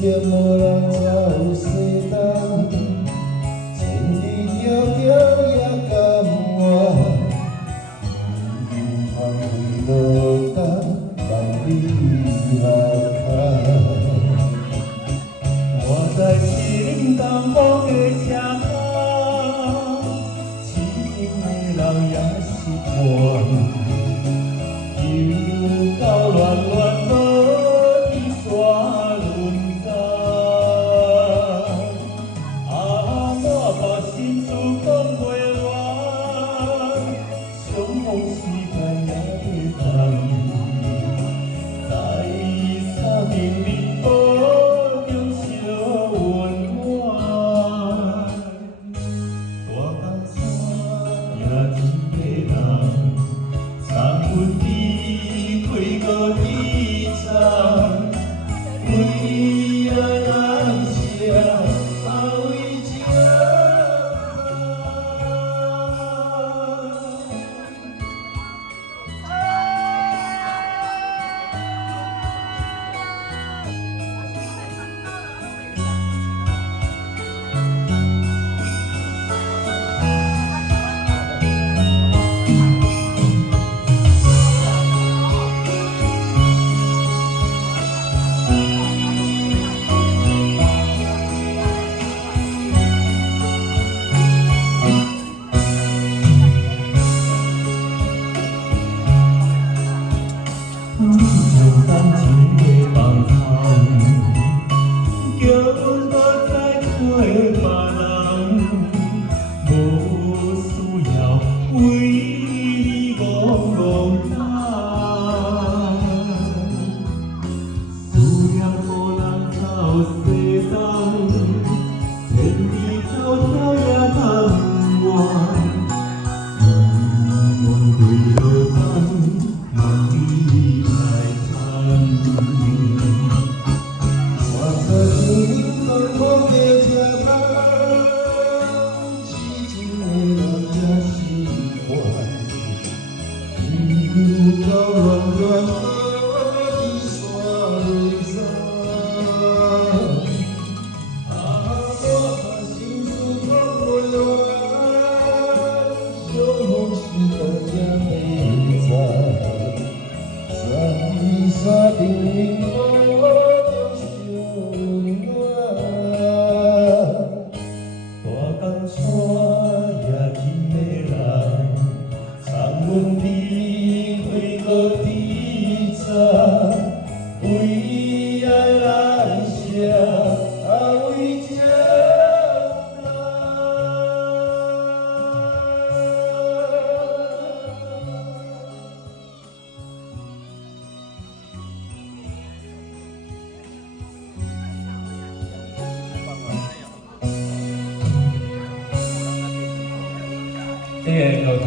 点无人才有西东，千里迢迢也甘愿，不通为落单，让你来看。我在青淡薄的车头，痴情的人也是惯。 又到乱乱无去山轮走，我把心事讲袂完，相逢时间也袂长，在山顶你保重小温暖，大江山也一个人，三分地。 几个一场，为爱难舍，为情。感情的放空，叫我再陪别人，无需要为你戆戆等。思念无人走西东，千里迢迢也甘愿。 又到乱乱的山轮走，我把心事讲袂完，相逢时间也袂长，在山顶保重小温暖，大江山也一个人，长阮你。 个地站，为爱来舍，为情难。这个歌唱